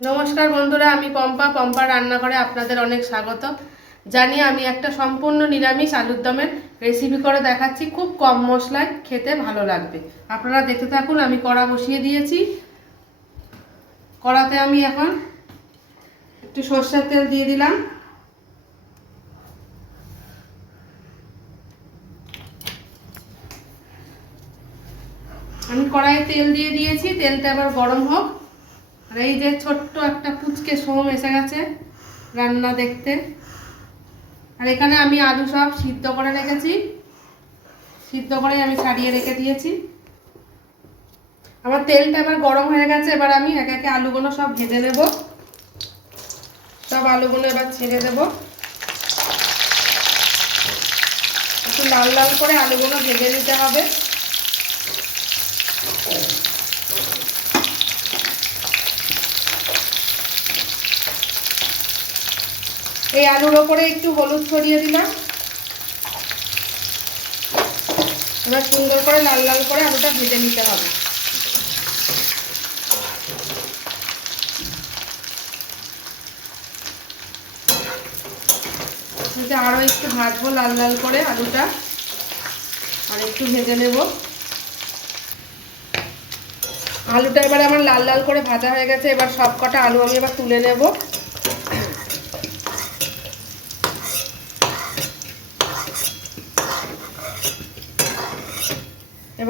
নমস্কার বন্ধুরা, আমি পম্পা। পম্পা রান্নাঘরে আপনাদের অনেক স্বাগত। জানি আমি একটা সম্পূর্ণ নিরামিষ আলুর দমের রেসিপি করে দেখাচ্ছি, খুব কম মশলায় খেতে ভালো লাগবে। আপনারা দেখতে থাকুন, আমি কড়া বসিয়ে দিয়েছি। কড়াতে আমি এখন একটু সর্ষের তেল দিয়ে দিলাম। আমি কড়াইয়ে তেল দিয়ে দিয়েছি, তেলটা আবার গরম হোক। আর এই যে ছোট্ট একটা পুচকে সোম এসে গেছে রান্না দেখতে। আর এখানে আমি আলু সব সিদ্ধ করে রেখেছি। সিদ্ধ করে আমি ছাড়িয়ে রেখে দিয়েছি। আমার তেলটা এবার গরম হয়ে গেছে, এবার আমি একে একে আলুগুলো সব ভেজে নেব। সব আলুগুলো এবার ছেড়ে দেব। একটু লাল লাল করে আলুগুলো ভেজে নিতে হবে। এই আলুর ওপরে একটু হলুদ ছড়িয়ে দিলাম। এবার সুন্দর করে লাল লাল করে আলুটা ভেজে নিতে হবে। আরও একটু ভাজবো লাল লাল করে আলুটা। আর একটু ভেজে নেব। আলুটা এবার আমার লাল লাল করে ভাজা হয়ে গেছে। এবার সব কটা আলু আমি এবার তুলে নেব।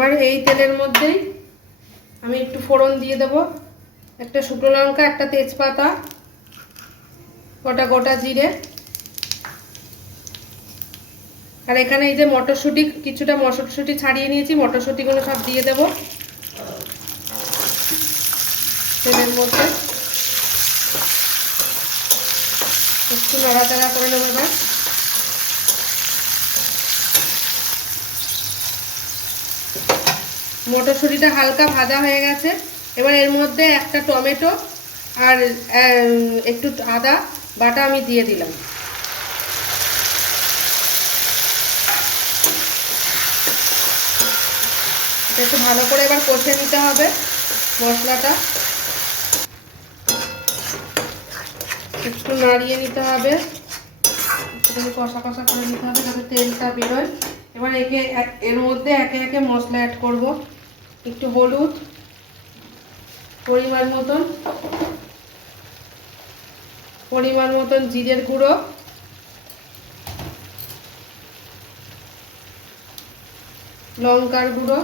এবার এই তেলের মধ্যেই আমি একটু ফোড়ন দিয়ে দেব। একটা শুকনো লঙ্কা, একটা তেজপাতা, গোটা গোটা জিরে। আর এখানে এই যে মটরশুঁটি, কিছুটা মটরশুঁটি ছাড়িয়ে নিয়েছি, মটরশুঁটিগুলো সব দিয়ে দেব। তেলের মধ্যে। একটু নাড়াচাড়া করে নেব এবার। মটরশুঁটিটা হালকা ভাজা হয়ে গেছে। এবার এর মধ্যে একটা টমেটো আর একটু আদা বাটা আমি দিয়ে দিলাম। একটু ভালো করে এবার কষে নিতে হবে মশলাটা। একটু নাড়িয়ে নিতে হবে। কষা কষা করে নিতে হবে যাতে তেলটা বেরোয়। এবার একে, এর মধ্যে একে একে মশলা অ্যাড করব। একটু হলুদ পরিমাণ মতন পরিমাণ মতন জিরের গুঁড়ো, লঙ্কার গুঁড়ো,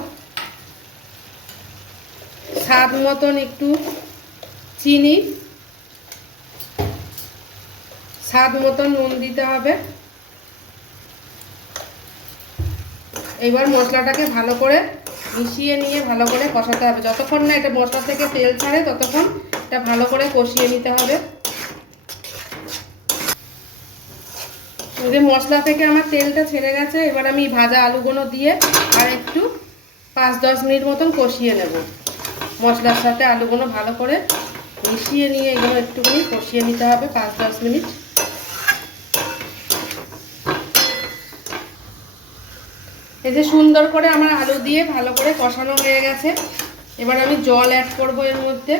স্বাদ মতন একটু চিনি, স্বাদ মতন নুন দিতে হবে। এবার মশলাটাকে ভালো করে মিশিয়ে নিয়ে ভালো করে কষাতে হবে। যতক্ষণ না এটা মশলা থেকে তেল ছাড়ে, ততক্ষণ এটা ভালো করে কষিয়ে নিতে হবে। যে মশলা থেকে আমার তেলটা ছেড়ে গেছে, এবার আমি ভাজা আলুগুলো দিয়ে আর একটু পাঁচ দশ মিনিট মতন কষিয়ে নেব। মশলার সাথে আলুগুলো ভালো করে মিশিয়ে নিয়ে এগুলো একটুখানি কষিয়ে নিতে হবে পাঁচ দশ মিনিট। এই যে সুন্দর করে আমার আলু দিয়ে ভালো করে কষানো হয়ে গেছে। এবার আমি জল অ্যাড করব এর মধ্যে।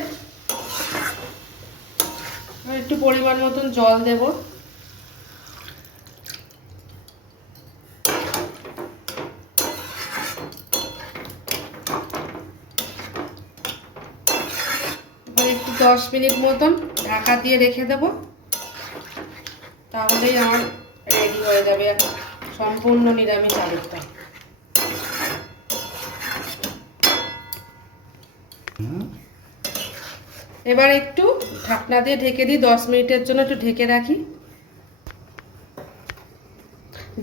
একটু পরিমাণ মতন জল দেব। একটু দশ মিনিট মতন ঢাকা দিয়ে রেখে দেব। তাহলেই আমার রেডি হয়ে যাবে। সম্পূর্ণ নিরামিষ আলুরটা। এবার একটু ঢাকনা দিয়ে ঢেকে দিই, দশ মিনিটের জন্য একটু ঢেকে রাখি।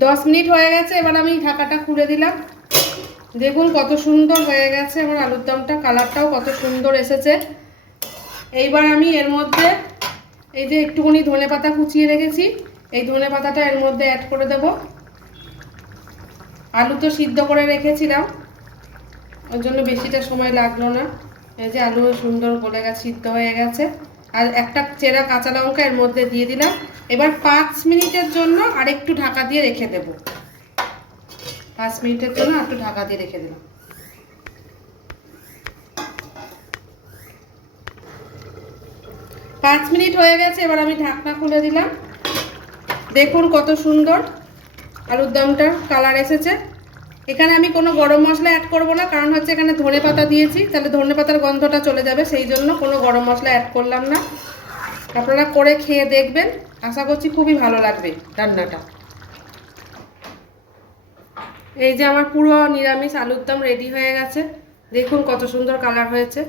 দশ মিনিট হয়ে গেছে, এবার আমি ঢাকাটা খুলে দিলাম। দেখুন কত সুন্দর হয়ে গেছে, আমার আলুর দমটা, কালারটাও কত সুন্দর এসেছে। এইবার আমি এর মধ্যে এই যে একটুখানি ধনে পাতা কুচিয়ে রেখেছি, এই ধনে পাতাটা এর মধ্যে অ্যাড করে দেব। আলু তো সিদ্ধ করে রেখেছিলাম, ওর জন্য বেশিটা সময় লাগল না। এই যে আলু সুন্দর গলে গেছে, সিদ্ধ হয়ে গেছে। আর একটা চেরা কাঁচা লঙ্কা এর মধ্যে দিয়ে দিলাম। এবার পাঁচ মিনিটের জন্য আর একটু ঢাকা দিয়ে রেখে দেব। পাঁচ মিনিটের জন্য একটু ঢাকা দিয়ে রেখে দিলাম। পাঁচ মিনিট হয়ে গেছে, এবার আমি ঢাকনা খুলে দিলাম। দেখুন কত সুন্দর আলুর দমটার কালার এসেছে। এখানে আমি কোনো গরম মশলা অ্যাড করব না, কারণ হচ্ছে এখানে ধনে পাতা দিয়েছি। তাহলে ধনে পাতার গন্ধটা চলে যাবে, সেই জন্য কোনো গরম মশলা অ্যাড করলাম না। আপনারা করে খেয়ে দেখবেন। আশা করছি খুবই ভালো লাগবে রান্নাটা। এই যে আমার পুরো নিরামিষ আলুর দম রেডি হয়ে গেছে। দেখুন কত সুন্দর কালার হয়েছে।